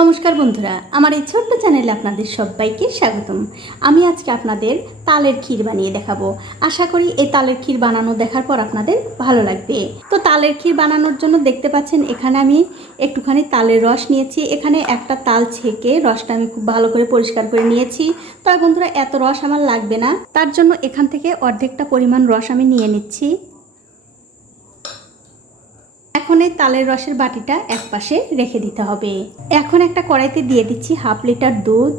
নমস্কার বন্ধুরা, আমার এই ছোট্ট চ্যানেলে আপনাদের সবাইকে স্বাগতম। আমি আজকে আপনাদের তালের ক্ষীর বানিয়ে দেখাবো। আশা করি এই তালের ক্ষীর বানানো দেখার পর আপনাদের ভালো লাগবে। তো তালের ক্ষীর বানানোর জন্য দেখতে পাচ্ছেন, এখানে আমি একটুখানি তালের রস নিয়েছি। এখানে একটা তাল ছেঁকে রসটা আমি খুব ভালো করে পরিষ্কার করে নিয়েছি। তবে বন্ধুরা, এত রস আমার লাগবে না। তার জন্য এখান থেকে অর্ধেকটা পরিমাণ রস আমি নিয়ে নিচ্ছি। এখন এই তালের রসের বাটিটা এক পাশে রেখে দিতে হবে। এখন একটা কড়াইতে দিয়ে দিচ্ছি হাফ লিটার দুধ।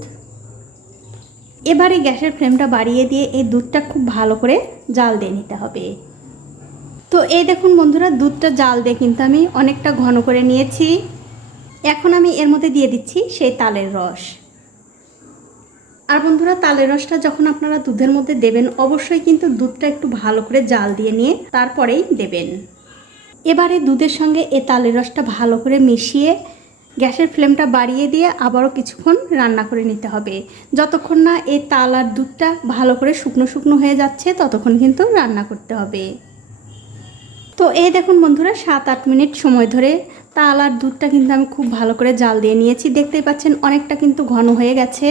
এবারে গ্যাসের ফ্লেমটা বাড়িয়ে দিয়ে এই দুধটা খুব ভালো করে জাল দিয়ে নিতে হবে। তো এই দেখুন বন্ধুরা, দুধটা জাল দিয়ে কিন্তু আমি অনেকটা ঘন করে নিয়েছি। এখন আমি এর মধ্যে দিয়ে দিচ্ছি সেই তালের রস। আর বন্ধুরা, তালের রসটা যখন আপনারা দুধের মধ্যে দেবেন, অবশ্যই কিন্তু দুধটা একটু ভালো করে জাল দিয়ে নিয়ে তারপরেই দেবেন। এবারে দুধের সঙ্গে এ তালের রসটা ভালো করে মিশিয়ে গ্যাসের ফ্লেমটা বাড়িয়ে দিয়ে আবারও কিছুক্ষণ রান্না করে নিতে হবে। যতক্ষণ না এই তাল আর দুধটা ভালো করে শুকনো শুকনো হয়ে যাচ্ছে, ততক্ষণ কিন্তু রান্না করতে হবে। তো এই দেখুন বন্ধুরা, সাত আট মিনিট সময় ধরে তাল আর দুধটা কিন্তু আমি খুব ভালো করে জাল দিয়ে নিয়েছি। দেখতেই পাচ্ছেন অনেকটা কিন্তু ঘন হয়ে গেছে।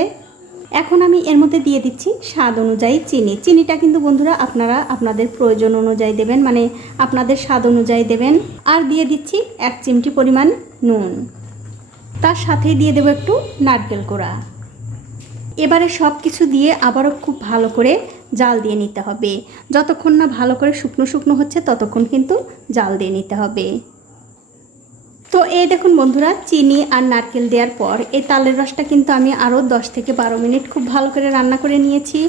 এখন আমি এর মধ্যে দিয়ে দিচ্ছি স্বাদ অনুযায়ী চিনি। চিনিটা কিন্তু বন্ধুরা আপনারা আপনাদের প্রয়োজন অনুযায়ী দেবেন মানে আপনাদের স্বাদ অনুযায়ী দেবেন। আর দিয়ে দিচ্ছি এক চিমটি পরিমাণ নুন। তার সাথেই দিয়ে দেবো একটু নারকেল কোড়া। এবারে সব কিছু দিয়ে আবারও খুব ভালো করে জাল দিয়ে নিতে হবে। যতক্ষণ না ভালো করে শুকনো শুকনো হচ্ছে, ততক্ষণ কিন্তু জাল দিয়ে নিতে হবে। তো এই দেখুন বন্ধুরা, চিনি আর নারকেল দেওয়ার পর এই তালের রসটা কিন্তু আমি আরও দশ থেকে বারো মিনিট খুব ভালো করে রান্না করে নিয়েছি।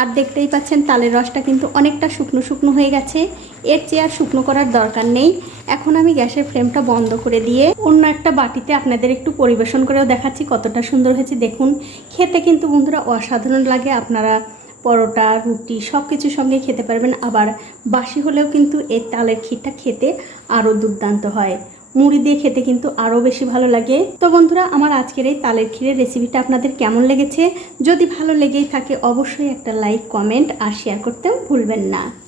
আর দেখতেই পাচ্ছেন, তালের রসটা কিন্তু অনেকটা শুকনো শুকনো হয়ে গেছে। এর চেয়ে আর শুকনো করার দরকার নেই। এখন আমি গ্যাসের ফ্লেমটা বন্ধ করে দিয়ে অন্য একটা বাটিতে আপনাদের একটু পরিবেশন করেও দেখাচ্ছি কতটা সুন্দর হয়েছে। দেখুন, খেতে কিন্তু বন্ধুরা অসাধারণ লাগে। আপনারা পরোটা, রুটি সব কিছুর সঙ্গে খেতে পারবেন। আবার বাসি হলেও কিন্তু এই তালের ক্ষীরটা খেতে আরও দুর্দান্ত হয়। মুড়ি দিয়ে খেতে কিন্তু আরও বেশি ভালো লাগে। তো বন্ধুরা, আমার আজকের এই তালের ক্ষীরের রেসিপিটা আপনাদের কেমন লেগেছে? যদি ভালো লেগেই থাকে, অবশ্যই একটা লাইক কমেন্ট আর শেয়ার করতেও ভুলবেন না।